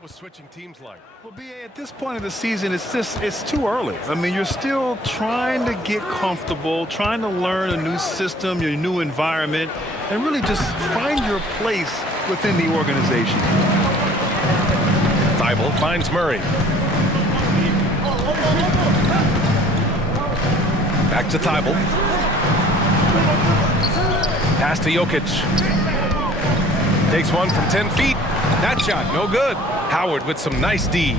what was switching teams like? Well, B.A., at this point of the season, it's too early. I mean, you're still trying to get comfortable, trying to learn a new system, your new environment, and really just find your place within the organization. Thibault finds Murray. Back to Thibault. Pass to Jokic. Takes one from 10 feet. That shot, no good. Howard with some nice D.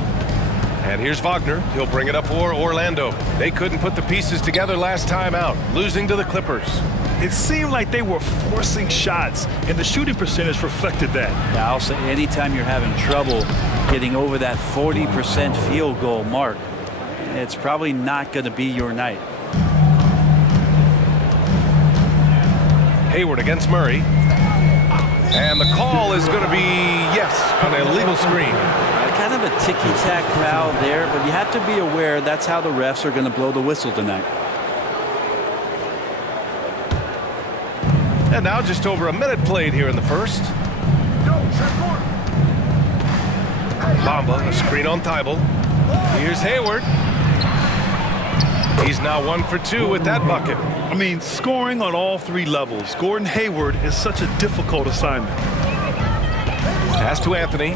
And here's Wagner. He'll bring it up for Orlando. They couldn't put the pieces together last time out, losing to the Clippers. It seemed like they were forcing shots, and the shooting percentage reflected that. Yeah, I'll say anytime you're having trouble getting over that 40% field goal mark, it's probably not going to be your night. Hayward against Murray. And the call is going to be, yes, an illegal screen. Kind of a ticky-tack foul there, but you have to be aware that's how the refs are going to blow the whistle tonight. And now just over a minute played here in the first. Bamba, a screen on Thibault. Here's Hayward. He's now 1 for 2 with that bucket. I mean, scoring on all three levels. Gordon Hayward is such a difficult assignment. Pass to Anthony.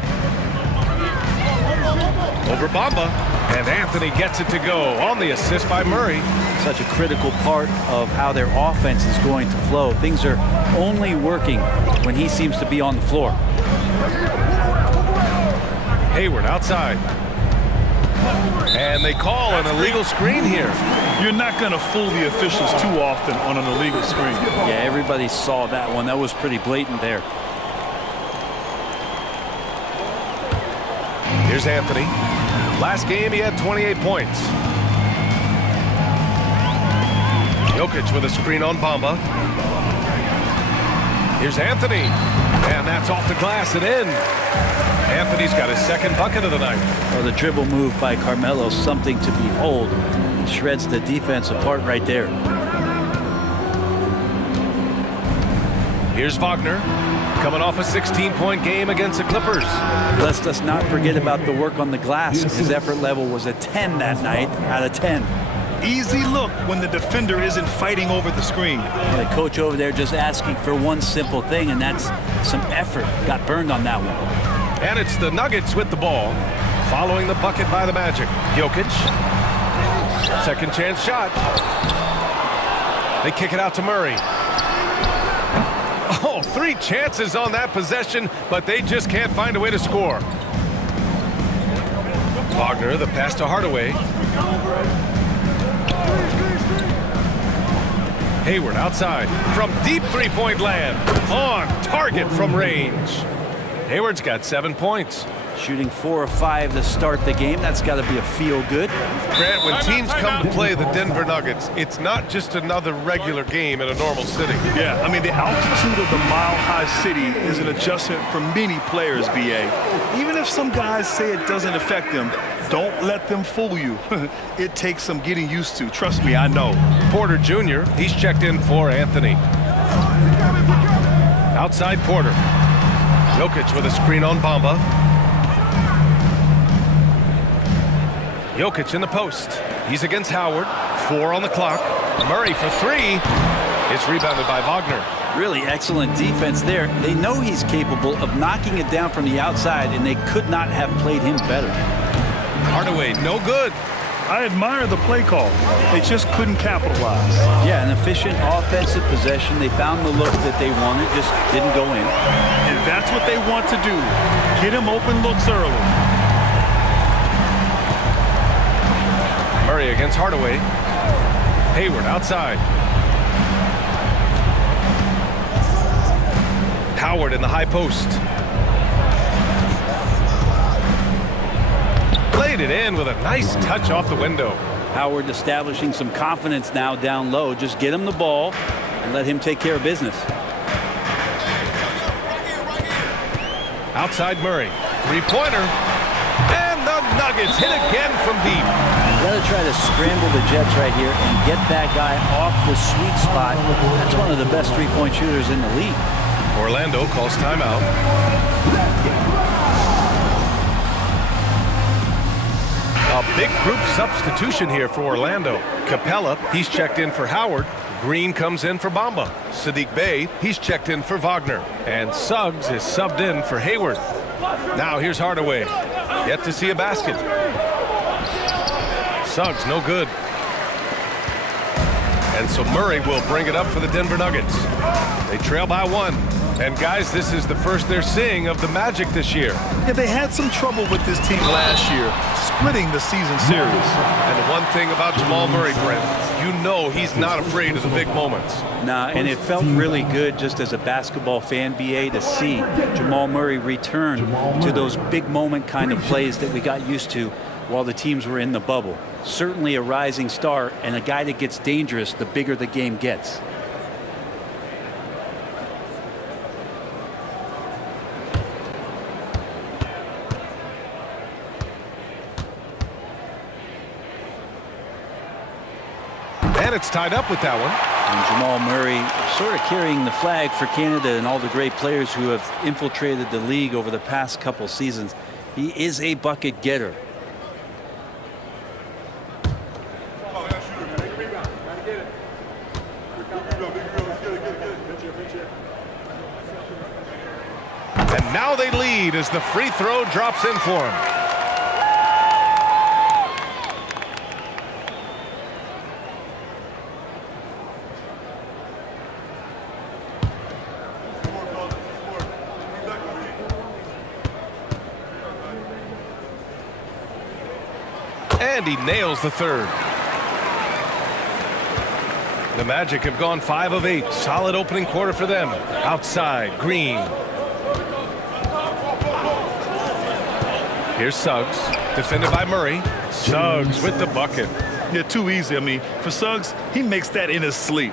Over Bamba. And Anthony gets it to go on the assist by Murray. Such a critical part of how their offense is going to flow. Things are only working when he seems to be on the floor. Hayward outside. And they call an illegal screen here. You're not going to fool the officials too often on an illegal screen. Yeah, everybody saw that one. That was pretty blatant there. Here's Anthony. Last game, he had 28 points. Jokic with a screen on Bamba. Here's Anthony. And that's off the glass and in. Anthony's got his second bucket of the night. Well, the dribble move by Carmelo, something to behold. He shreds the defense apart right there. Here's Wagner, coming off a 16-point game against the Clippers. Let's not forget about the work on the glass. His effort level was a 10 that night out of 10. Easy look when the defender isn't fighting over the screen. And the coach over there just asking for one simple thing, and that's some effort. Got burned on that one. And it's the Nuggets with the ball, following the bucket by the Magic. Jokic, second chance shot. They kick it out to Murray. Oh, 3 chances on that possession, but they just can't find a way to score. Wagner, the pass to Hardaway. Hayward outside from deep three-point land. On target from range. Hayward's got 7 points. Shooting 4 of 5 to start the game. That's got to be a feel-good. Grant, when teams come to play the Denver Nuggets, it's not just another regular game in a normal city. Yeah, I mean, the altitude of the mile-high city is an adjustment for many players, B.A. Even if some guys say it doesn't affect them, don't let them fool you. It takes some getting used to. Trust me, I know. Porter Jr., he's checked in for Anthony. Outside Porter. Jokic with a screen on Bamba. Jokic in the post. He's against Howard. 4 on the clock. Murray for 3. It's rebounded by Wagner. Really excellent defense there. They know he's capable of knocking it down from the outside, and they could not have played him better. Hardaway, no good. I admire the play call. They just couldn't capitalize. Yeah, an efficient offensive possession. They found the look that they wanted, just didn't go in. And that's what they want to do. Get him open looks early. Murray against Hardaway. Hayward outside. Howard in the high post. Played it in with a nice touch off the window. Howard establishing some confidence now down low. Just get him the ball and let him take care of business. Outside Murray. 3-pointer. And the Nuggets hit again from deep. You got to try to scramble the Jets right here and get that guy off the sweet spot. That's one of the best three-point shooters in the league. Orlando calls timeout. Big group substitution here for Orlando. Capella, he's checked in for Howard. Green comes in for Bamba. Sadiq Bey, he's checked in for Wagner. And Suggs is subbed in for Hayward. Now here's Hardaway. Yet to see a basket. Suggs, no good. And so Murray will bring it up for the Denver Nuggets. They trail by 1. And guys, this is the first they're seeing of the Magic this year. Yeah, they had some trouble with this team last year, splitting the season series. And the one thing about Jamal Murray, Brent, you know he's not afraid of the big moments. Nah, and it felt really good just as a basketball fan, BA, to see Jamal Murray return to those big moment kind of plays that we got used to while the teams were in the bubble. Certainly a rising star and a guy that gets dangerous the bigger the game gets. And it's tied up with that one. And Jamal Murray sort of carrying the flag for Canada and all the great players who have infiltrated the league over the past couple seasons. He is a bucket getter. And now they lead as the free throw drops in for him. And he nails the third. The Magic have gone 5 of 8. Solid opening quarter for them. Outside, Green. Here's Suggs, defended by Murray. Suggs with the bucket. Yeah, too easy. I mean, for Suggs, he makes that in his sleep.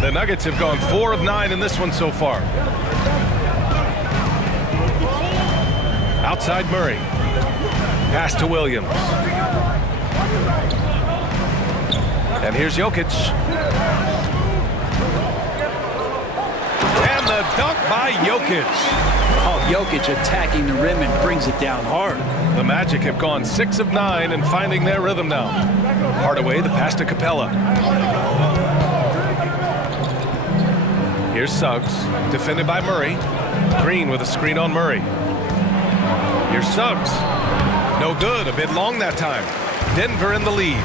The Nuggets have gone 4 of 9 in this one so far. Outside Murray. Pass to Williams. And here's Jokic. And the dunk by Jokic. Oh, Jokic attacking the rim and brings it down hard. The Magic have gone 6 of 9 and finding their rhythm now. Hardaway, the pass to Capella. Here's Suggs, defended by Murray. Green with a screen on Murray. Here's Suggs. No good, a bit long that time. Denver in the lead.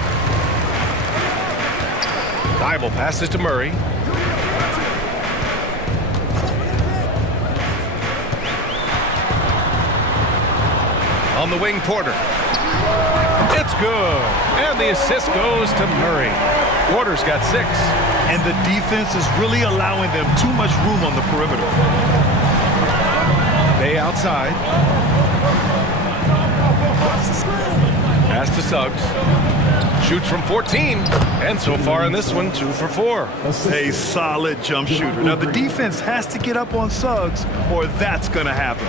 Bible passes to Murray. On the wing, Porter. It's good. And the assist goes to Murray. Porter's got 6. And the defense is really allowing them too much room on the perimeter. Bay outside. Pass to Suggs. Shoots from 14. And so far in this one, 2 for 4. A solid jump shooter. Now, the defense has to get up on Suggs, or that's going to happen.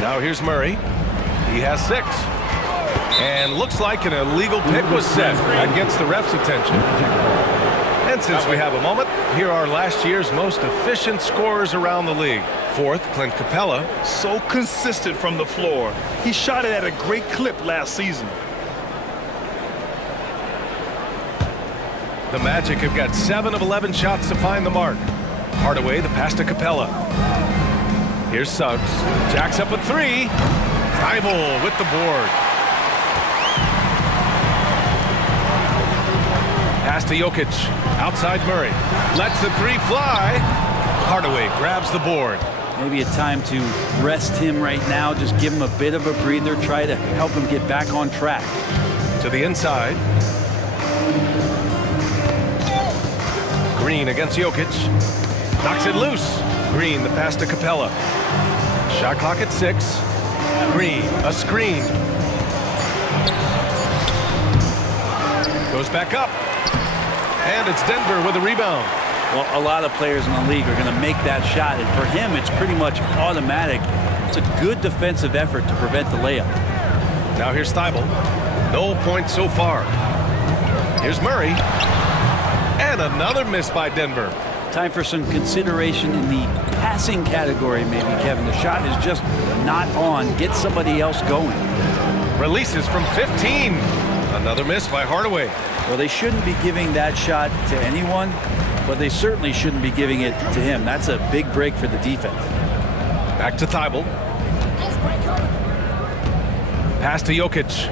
Now here's Murray. He has 6. And looks like an illegal pick was set against the ref's attention. And since we have a moment, here are last year's most efficient scorers around the league. 4th, Clint Capella. So consistent from the floor. He shot it at a great clip last season. The Magic have got 7 of 11 shots to find the mark. Hardaway, the pass to Capella. Here's Suggs. Jacks up a 3. Bible with the board. Pass to Jokic. Outside Murray. Lets the 3 fly. Hardaway grabs the board. Maybe a time to rest him right now. Just give him a bit of a breather. Try to help him get back on track. To the inside. Green against Jokic. Knocks it loose. Green, the pass to Capella. Shot clock at 6. Green, a screen. Goes back up. And it's Denver with a rebound. Well, a lot of players in the league are going to make that shot, and for him, it's pretty much automatic. It's a good defensive effort to prevent the layup. Now here's Thibault. No points so far. Here's Murray. And another miss by Denver. Time for some consideration in the passing category, maybe, Kevin. The shot is just not on. Get somebody else going. Releases from 15. Another miss by Hardaway. Well, they shouldn't be giving that shot to anyone, but they certainly shouldn't be giving it to him. That's a big break for the defense. Back to Thibault. Pass to Jokic.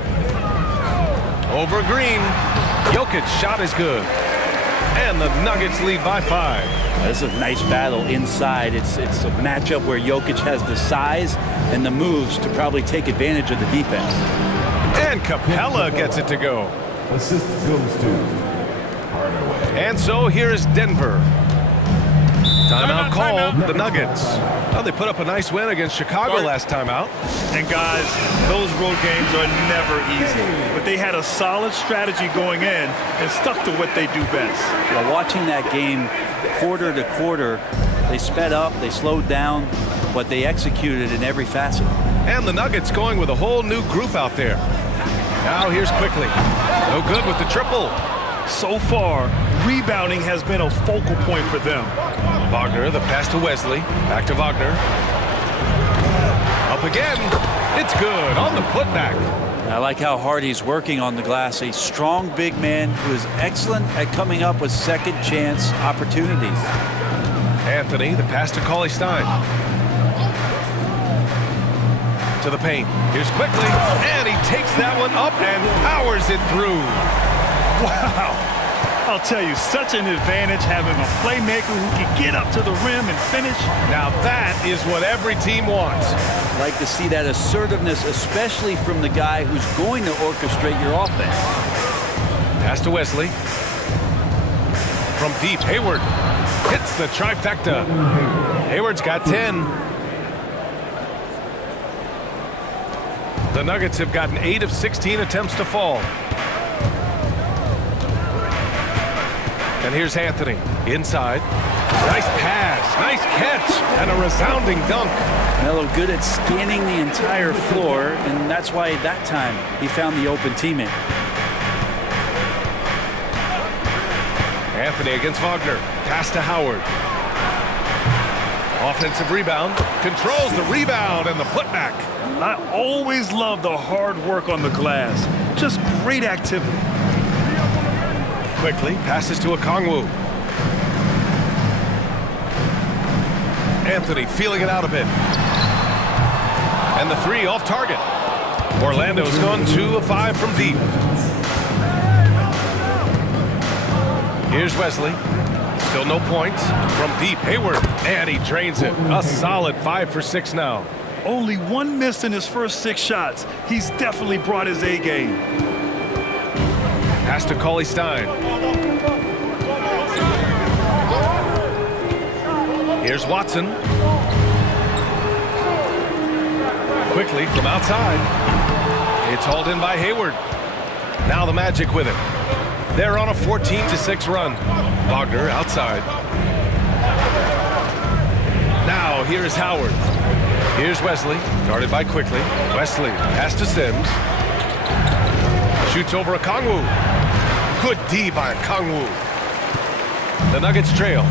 Over Green. Jokic shot is good. And the Nuggets lead by 5. This is a nice battle inside. It's a matchup where Jokic has the size and the moves to probably take advantage of the defense. And Capella gets it to go. Assist goes to Hardaway. And so here's Denver. Timeout called. The Nuggets. Well, they put up a nice win against Chicago last time out. And guys, those road games are never easy. But they had a solid strategy going in and stuck to what they do best. Well, watching that game quarter to quarter, they sped up, they slowed down, but they executed in every facet. And the Nuggets going with a whole new group out there. Now here's Quickly. No good with the triple. So far, rebounding has been a focal point for them. Wagner, the pass to Wesley. Back to Wagner. Up again. It's good on the putback. I like how hard he's working on the glass. A strong big man who is excellent at coming up with second chance opportunities. Anthony, the pass to Cauley-Stein. To the paint. Here's Quickly. And he takes that one up and powers it through. Wow. I'll tell you, such an advantage having a playmaker who can get up to the rim and finish. Now that is what every team wants. I'd like to see that assertiveness, especially from the guy who's going to orchestrate your offense. Pass to Wesley. From deep, Hayward hits the trifecta. Hayward's got 10. The Nuggets have gotten 8 of 16 attempts to fall. And here's Anthony inside. Nice pass, nice catch, and a resounding dunk. Melo good at scanning the entire floor, and that's why that time he found the open teammate. Anthony against Wagner. Pass to Howard. Offensive rebound. Controls the rebound and the putback. I always love the hard work on the glass. Just great activity. Quickly passes to Okongwu. Anthony feeling it out a bit. And the 3 off target. Orlando's gone 2 of 5 from deep. Here's Wesley. Still no points. From deep, Hayward. And he drains it. A solid 5 for 6 now. Only 1 miss in his first 6 shots. He's definitely brought his A game. Pass to Cauley-Stein. Here's Watson. Quickly from outside. It's hauled in by Hayward. Now the Magic with it. They're on a 14-6 run. Wagner outside. Now here's Howard. Here's Wesley, guarded by Quickly. Wesley, pass to Sims. Shoots over Okongwu. Good D by Okongwu. The Nuggets trail.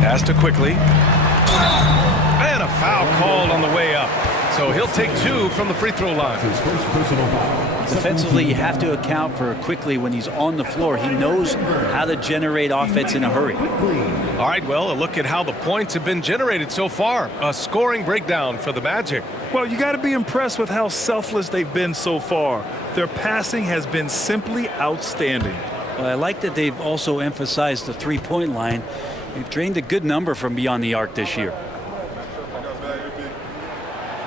Pass to Quickly. And a foul called on the way up. So he'll take 2 from the free throw line. His first personal foul. Defensively, you have to account for Quickly when he's on the floor. He knows how to generate offense in a hurry. All right, well, a look at how the points have been generated so far. A scoring breakdown for the Magic. Well, you got to be impressed with how selfless they've been so far. Their passing has been simply outstanding. Well, I like that they've also emphasized the three-point line. They've drained a good number from beyond the arc this year.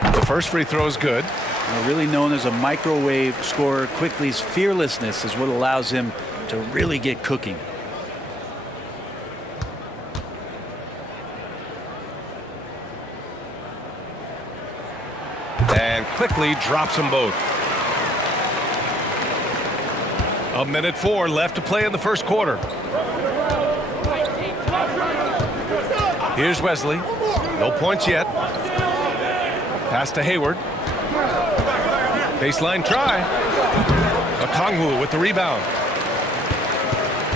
The first free throw is good. Really known as a microwave scorer, Quickly's fearlessness is what allows him to really get cooking. And Quickly drops them both. 1:04 left to play in the first quarter. Here's Wesley. No points yet. Pass to Hayward. Baseline try. Okongwu with the rebound.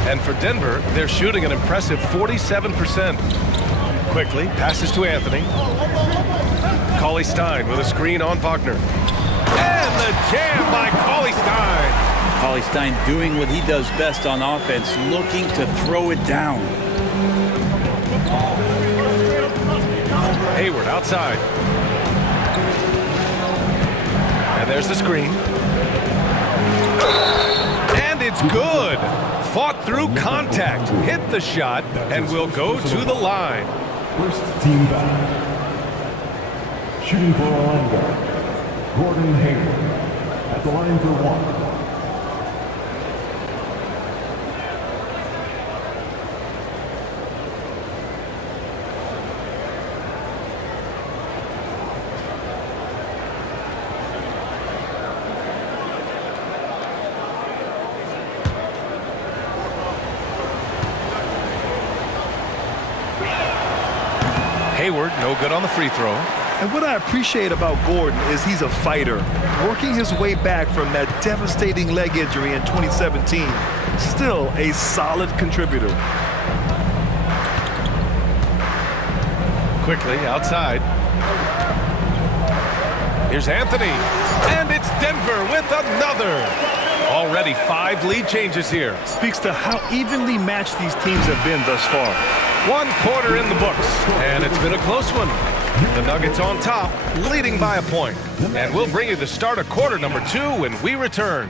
And for Denver, they're shooting an impressive 47%. Quickly passes to Anthony. Cauley Stein with a screen on Wagner. And the jam by Cauley Stein. Cauley Stein doing what he does best on offense, looking to throw it down. Hayward outside. And there's the screen. And it's good. Fought through contact, hit the shot, and will go to the line. First team foul. Shooting for Orlando, Gordon Hayward at the line for one. Hayward, no good on the free throw. And what I appreciate about Gordon is he's a fighter, working his way back from that devastating leg injury in 2017. Still a solid contributor. Quickly outside. Here's Anthony. And it's Denver with another. Already 5 lead changes here. Speaks to how evenly matched these teams have been thus far. 1 quarter in the books, and it's been a close one. The Nuggets on top, leading by a point. And we'll bring you the start of quarter number 2 when we return.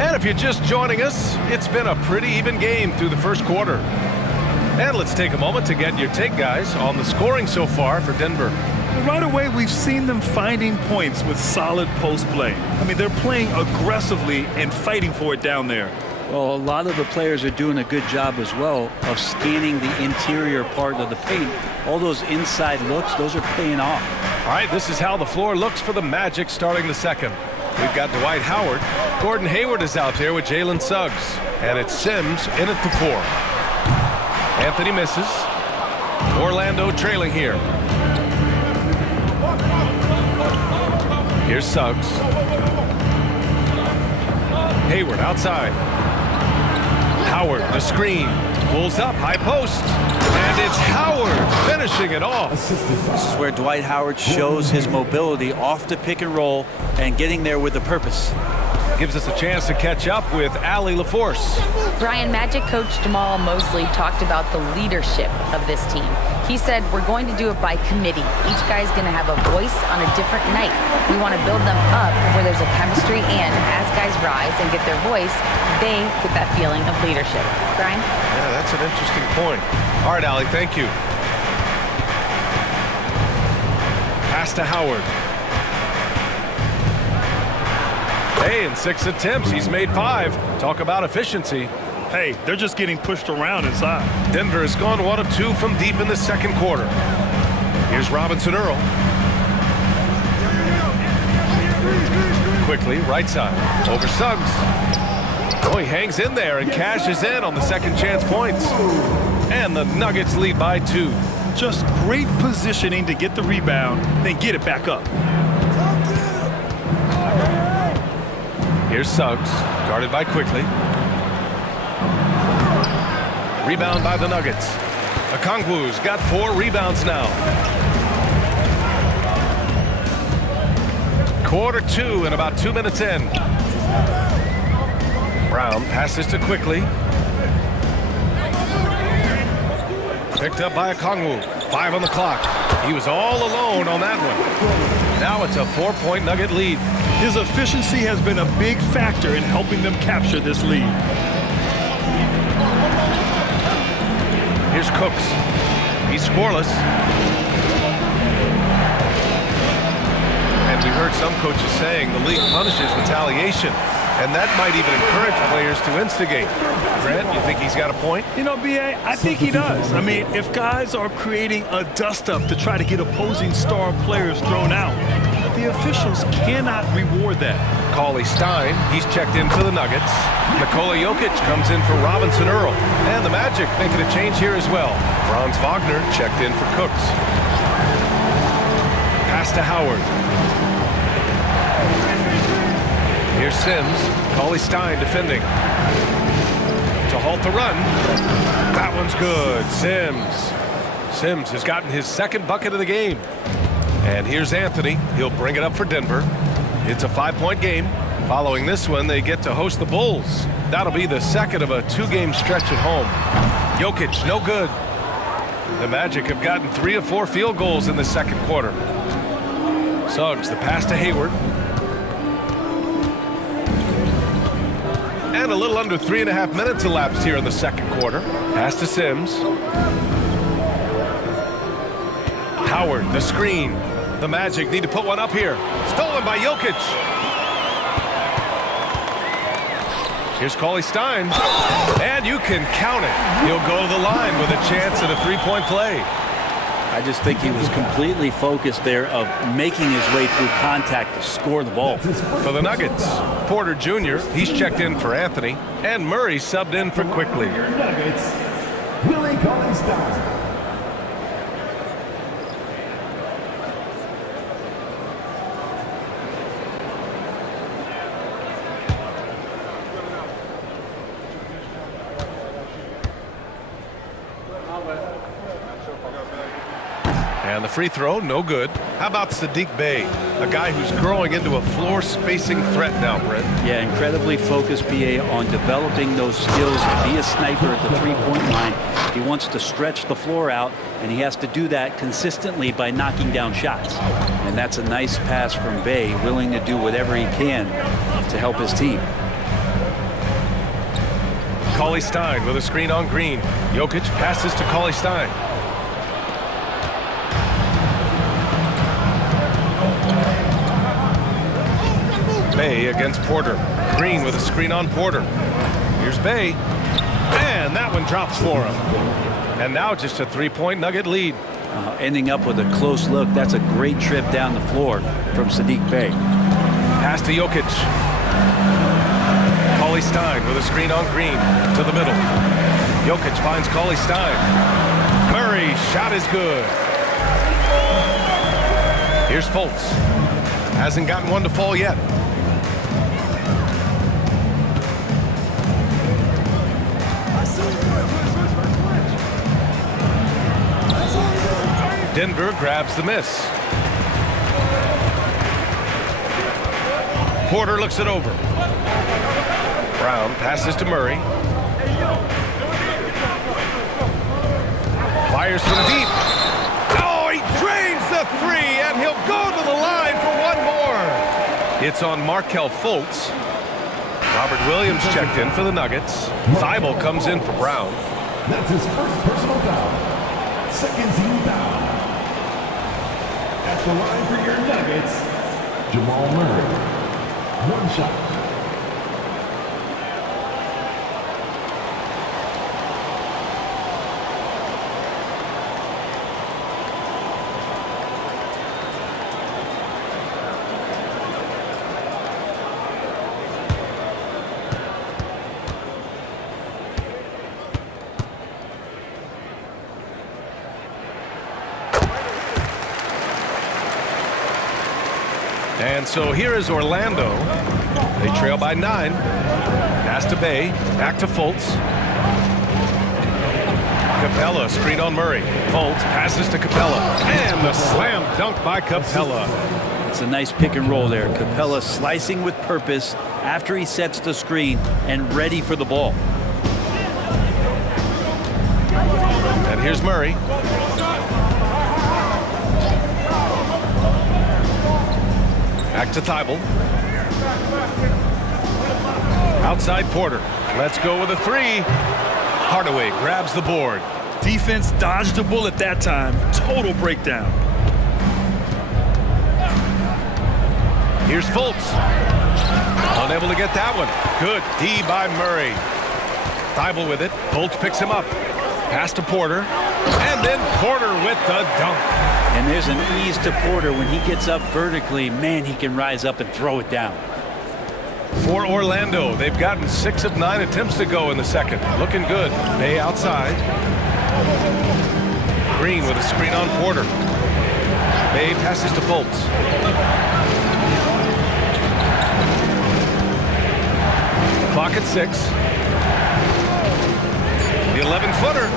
And if you're just joining us, it's been a pretty even game through the first quarter. And let's take a moment to get your take, guys, on the scoring so far for Denver. Right away, we've seen them finding points with solid post play. I mean, they're playing aggressively and fighting for it down there. Well, a lot of the players are doing a good job as well of scanning the interior part of the paint. All those inside looks, those are paying off. All right, this is how the floor looks for the Magic starting the second. We've got Dwight Howard. Gordon Hayward is out there with Jalen Suggs. And it's Sims in at the 4. Anthony misses. Orlando trailing here. Here's Suggs. Hayward outside. Howard, the screen. Pulls up, high post. And it's Howard finishing it off. This is where Dwight Howard shows his mobility off the pick and roll and getting there with a purpose. Gives us a chance to catch up with Allie LaForce. Brian, Magic coach Jamal Mosley talked about the leadership of this team. He said, we're going to do it by committee. Each guy's going to have a voice on a different night. We want to build them up where there's a chemistry, and as guys rise and get their voice, they get that feeling of leadership. Brian? Yeah, that's an interesting point. All right, Allie, thank you. Pass to Howard. Hey, in 6 attempts, he's made 5. Talk about efficiency. Hey, they're just getting pushed around inside. Denver has gone 1 of 2 from deep in the second quarter. Here's Robinson Earl. Quickly, right side. Over Suggs. Oh, he hangs in there and cashes in on the second chance points. And the Nuggets lead by 2. Just great positioning to get the rebound, then get it back up. Here's Suggs, guarded by Quickly. Rebound by the Nuggets. Okongwu's got 4 rebounds now. Quarter 2 and about 2 minutes in. Brown passes to Quickly. Picked up by Okongwu. 5 on the clock. He was all alone on that one. Now it's a 4-point Nugget lead. His efficiency has been a big factor in helping them capture this lead. Here's Cooks. He's scoreless. And we heard some coaches saying the league punishes retaliation, and that might even encourage players to instigate. Grant, you think he's got a point? You know, B.A., I think he does. I mean, if guys are creating a dust-up to try to get opposing star players thrown out, the officials cannot reward that. Cauley Stein, he's checked in for the Nuggets. Nikola Jokic comes in for Robinson Earl. And the Magic making a change here as well. Franz Wagner checked in for Cooks. Pass to Howard. Here's Sims. Cauley Stein defending. To halt the run. That one's good. Sims has gotten his second bucket of the game. And here's Anthony. He'll bring it up for Denver. It's a 5-point game. Following this one, they get to host the Bulls. That'll be the second of a 2-game stretch at home. Jokic, no good. The Magic have gotten 3 of 4 field goals in the second quarter. Suggs, the pass to Hayward. And a little under 3.5 minutes elapsed here in the second quarter. Pass to Sims. Howard, the screen. The Magic need to put one up here. Stolen by Jokic. Here's Cauley Stein. And you can count it. He'll go to the line with a chance at a 3-point play. I just think he was completely focused there of making his way through contact to score the ball. For the Nuggets, Porter Jr., he's checked in for Anthony. And Murray subbed in for Quickly. Nuggets, Willie Cauley-Stein. And the free throw, no good. How about Saddiq Bey, a guy who's growing into a floor-spacing threat now, Brent? Yeah, incredibly focused, BA, on developing those skills to be a sniper at the three-point line. He wants to stretch the floor out, and he has to do that consistently by knocking down shots. And that's a nice pass from Bey, willing to do whatever he can to help his team. Cauley Stein with a screen on Green. Jokic passes to Cauley Stein. Bey against Porter. Green with a screen on Porter. Here's Bey. And that one drops for him. And now just a 3-point Nugget lead. Ending up with a close look. That's a great trip down the floor from Saddiq Bey. Pass to Jokic. Cauley Stein with a screen on Green to the middle. Jokic finds Cauley Stein. Murray, shot is good. Here's Fultz. Hasn't gotten one to fall yet. Denver grabs the miss. Porter looks it over. Brown passes to Murray. Fires from deep. Oh, he drains the three, and he'll go to the line for one more. It's on Markelle Fultz. Robert Williams checked in for the Nuggets. Thibault comes in for Brown. That's his first personal foul. Second team foul. At the line for your Nuggets, Jamal Murray. One shot. And so here is Orlando. They trail by 9. Pass to Bey. Back to Fultz. Capella, screen on Murray. Fultz passes to Capella. And the slam dunk by Capella. It's a nice pick and roll there. Capella slicing with purpose after he sets the screen and ready for the ball. And here's Murray. Back to Thibault. Outside Porter. Let's go with a three. Hardaway grabs the board. Defense dodged a bullet that time. Total breakdown. Here's Fultz. Unable to get that one. Good D by Murray. Thibault with it. Fultz picks him up. Pass to Porter. And then Porter with the dunk. And there's an ease to Porter when he gets up vertically. Man, he can rise up and throw it down. For Orlando, they've gotten 6 of 9 attempts to go in the second. Looking good. Bey outside. Green with a screen on Porter. Bey passes to Fultz. clock at 6. The 11-footer.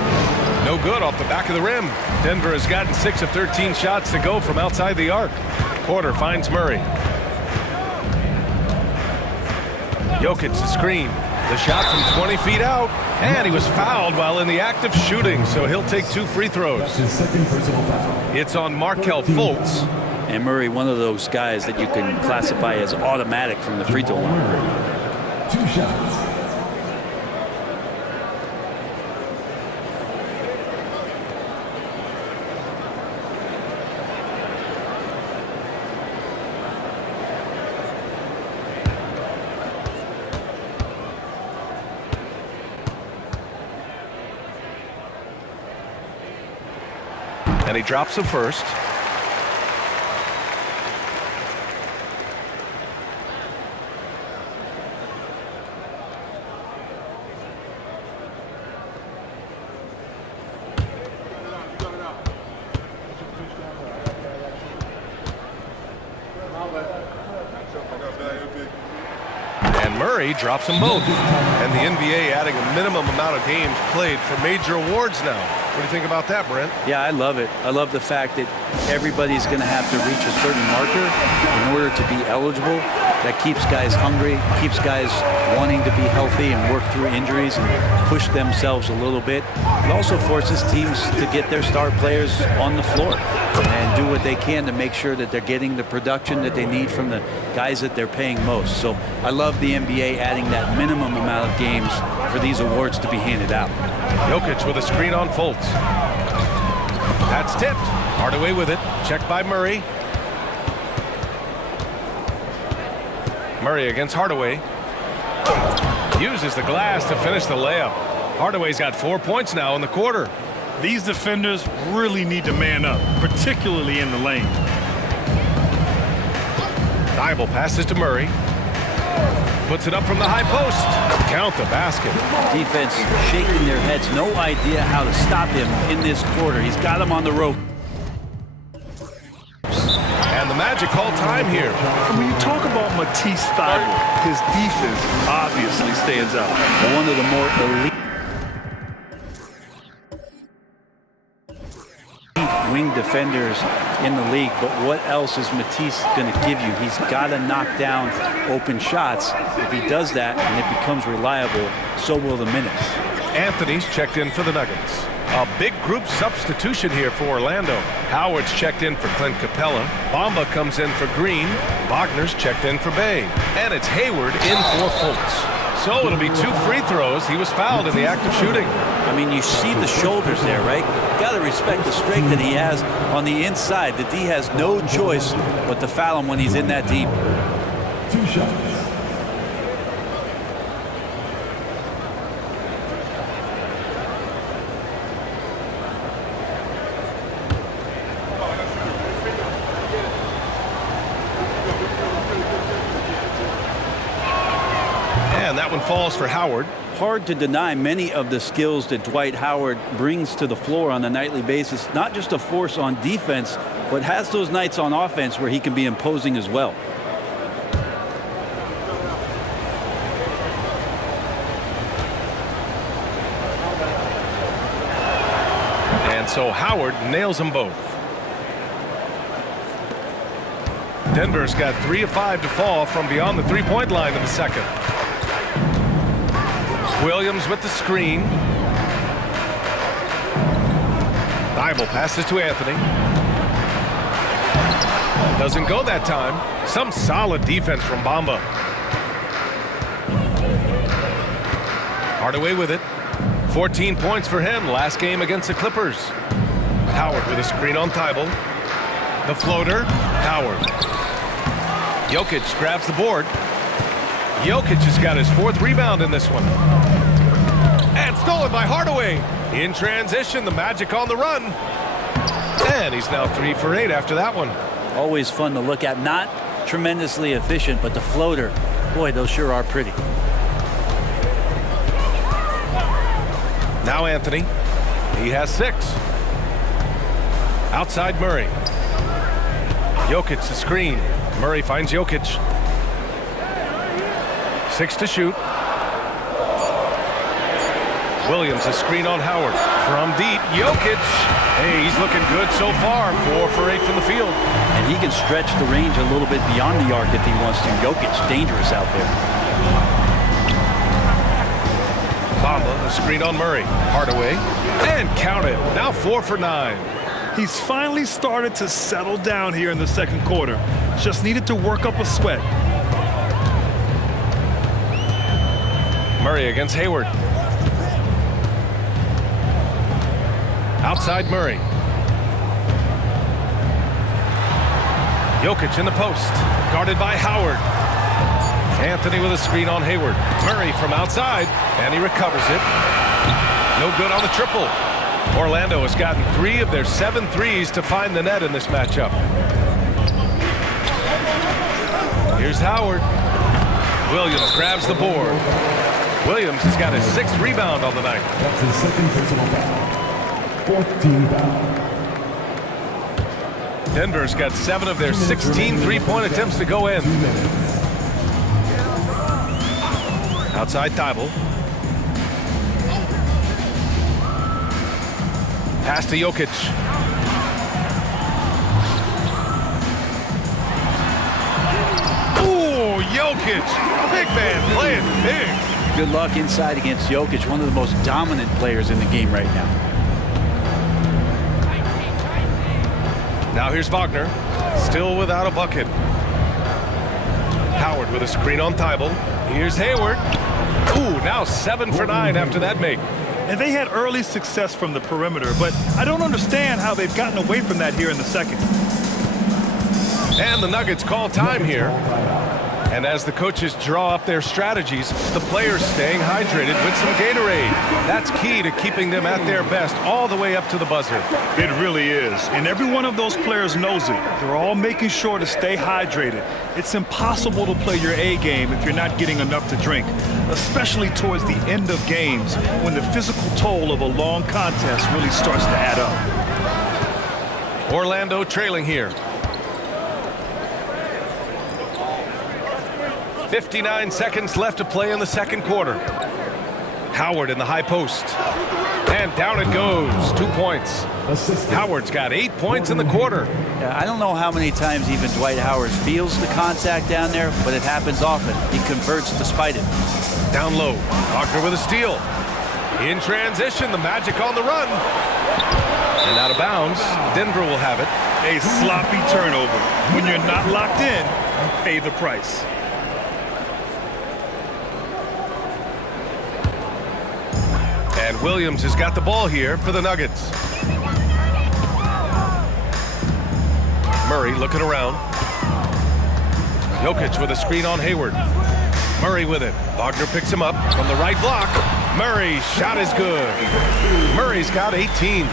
No good off the back of the rim. Denver has gotten 6 of 13 shots to go from outside the arc. Porter finds Murray. Jokic the screen. The shot from 20 feet out. And he was fouled while in the act of shooting, so he'll take 2 free throws. His second personal foul. It's on Markelle Fultz. And Murray, one of those guys that you can classify as automatic from the free throw line. 2 shots. And he drops the first. And Murray drops them both. And the NBA adding a minimum amount of games played for major awards now. What do you think about that, Brent? Yeah, I love it. I love the fact that everybody's going to have to reach a certain marker in order to be eligible. That keeps guys hungry, keeps guys wanting to be healthy and work through injuries and push themselves a little bit. It also forces teams to get their star players on the floor and do what they can to make sure that they're getting the production that they need from the guys that they're paying most. So I love the NBA adding that minimum amount of games for these awards to be handed out. Jokic with a screen on Fultz. That's tipped. Hardaway with it. Checked by Murray. Murray against Hardaway. Uses the glass to finish the layup. Hardaway's got 4 points now in the quarter. These defenders really need to man up, particularly in the lane. Thibault passes to Murray. Puts it up from the high post. Count the basket. Defense shaking their heads. No idea how to stop him in this quarter. He's got him on the rope. And the Magic call time here. When you talk about Matisse Thybulle, his defense obviously stands out. One of the more elite wing defenders in the league, but what else is Matisse going to give you? He's got to knock down open shots. If he does that and it becomes reliable, so will the minutes. Anthony's checked in for the Nuggets. A big group substitution here for Orlando. Howard's checked in for Clint Capella. Bamba comes in for Green. Wagner's checked in for Bay. And it's Hayward in for Fultz. So it'll be 2 free throws. He was fouled in the act of shooting. I mean, you see the shoulders there, right? Got to respect the strength that he has on the inside. The D has no choice but to foul him when he's in that deep. 2 shots. And that one falls for Howard. Hard to deny many of the skills that Dwight Howard brings to the floor on a nightly basis. Not just a force on defense, but has those nights on offense where he can be imposing as well. And so Howard nails them both. Denver's got 3 of 5 to fall from beyond the three-point line in the second. Williams with the screen. Thibault passes to Anthony. Doesn't go that time. Some solid defense from Bamba. Hardaway with it. 14 points for him last game against the Clippers. Howard with a screen on Thibault. The floater, Howard. Jokic grabs the board. Jokic has got his 4th rebound in this one. And stolen by Hardaway. In transition, the Magic on the run. And he's now 3 for 8 after that one. Always fun to look at. Not tremendously efficient, but the floater, boy, those sure are pretty. Now Anthony. He has 6. Outside Murray. Jokic the screen. Murray finds Jokic. 6 to shoot. Williams a screen on Howard. From deep, Jokic. Hey, he's looking good so far. 4 for 8 from the field. And he can stretch the range a little bit beyond the arc if he wants to. Jokic, dangerous out there. Bamba a screen on Murray. Hardaway. And count it. Now 4 for 9. He's finally started to settle down here in the second quarter. Just needed to work up a sweat. Murray against Hayward. Outside Murray. Jokic in the post. Guarded by Howard. Anthony with a screen on Hayward. Murray from outside. And he recovers it. No good on the triple. Orlando has gotten 3 of their 7 threes to find the net in this matchup. Here's Howard. Williams grabs the board. Williams has got his 6th rebound on the night. That's his second personal foul. 4th team foul. Denver's got 7 of their 16 three-point attempts to go in. Outside Thibault. Pass to Jokic. Ooh, Jokic. Big man playing big. Good luck inside against Jokic, one of the most dominant players in the game right now. Now here's Wagner. Still without a bucket. Howard with a screen on Thibault. Here's Hayward. Ooh, now 7 for 9 after that make. And they had early success from the perimeter, but I don't understand how they've gotten away from that here in the second. And the Nuggets call time here. And as the coaches draw up their strategies, the players staying hydrated with some Gatorade. That's key to keeping them at their best all the way up to the buzzer. It really is. And every one of those players knows it. They're all making sure to stay hydrated. It's impossible to play your A game if you're not getting enough to drink, especially towards the end of games when the physical toll of a long contest really starts to add up. Orlando trailing here. 59 seconds left to play in the second quarter. Howard in the high post. And down it goes. 2 points. Howard's got 8 points in the quarter. Yeah, I don't know how many times even Dwight Howard feels the contact down there, but it happens often. He converts despite it. Down low. Wagner with a steal. In transition, the Magic on the run. And out of bounds. Denver will have it. A sloppy turnover. When you're not locked in, you pay the price. And Williams has got the ball here for the Nuggets. Murray looking around. Jokic with a screen on Hayward. Murray with it. Wagner picks him up from the right block. Murray's shot is good. Murray's got 18.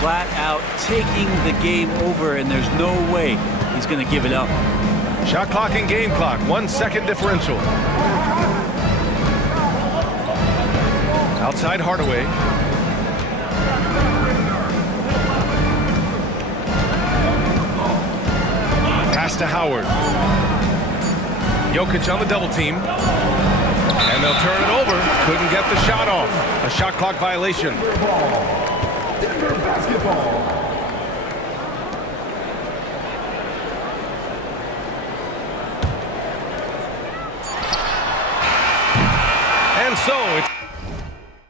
Flat out taking the game over, and there's no way he's going to give it up. Shot clock and game clock. 1 second differential. Outside Hardaway. Pass to Howard. Jokic on the double team. And they'll turn it over. Couldn't get the shot off. A shot clock violation. Denver basketball. And so it's